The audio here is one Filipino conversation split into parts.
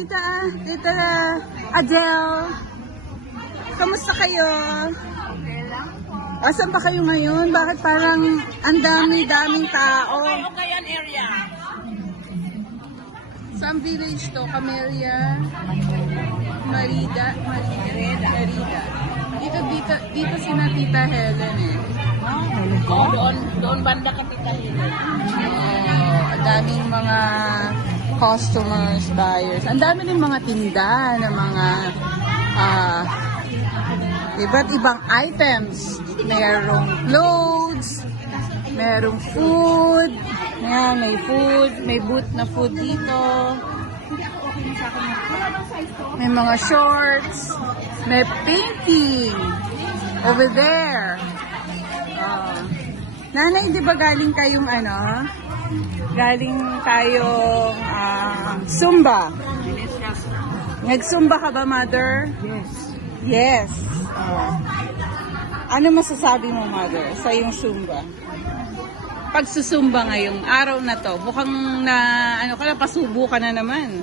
Tita Adele. Kamusta kayo? Asan ba kayo ngayon? Bakit parang ang dami-daming tao? Ugayan area. Saan village to? Camelia? Marida? Dito sina Tita Helen eh. Doon banda ka Tita Helen. Ang daming mga customers, buyers. Ang dami din mga tinda ng mga iba't ibang items. Merong clothes, merong food. Ayan, may food, may booth na food dito. May mga shorts, may painting over there. Nanay, di ba galing kayong galing tayong Zumba? Nag-Zumba ka ba, Mother? Yes. Ano masasabi mo, Mother, sa yung Zumba? Pagsusumba ngayong araw na to, mukhang pasubo ka na naman.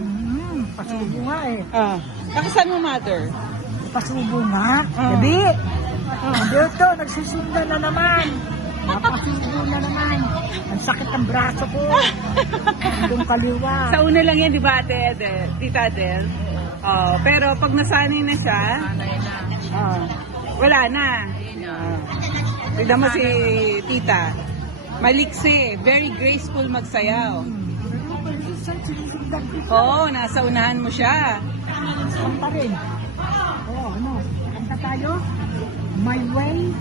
Pasubo nga eh. Nakasan mo, Mother? Pasubo nga. Gabi. Dito, nagsusunda na naman. Napasubo na naman. Ang sakit ng braso ko. Yung kaliwa. Sa una lang yan, di ba, Tita Adele? Pero pag nasanay na siya, wala na. Tignan mo si Tita. Maliksi, very graceful magsayaw. Oo, nasa unahan mo siya. Kanta rin. Kanta tayo? My way.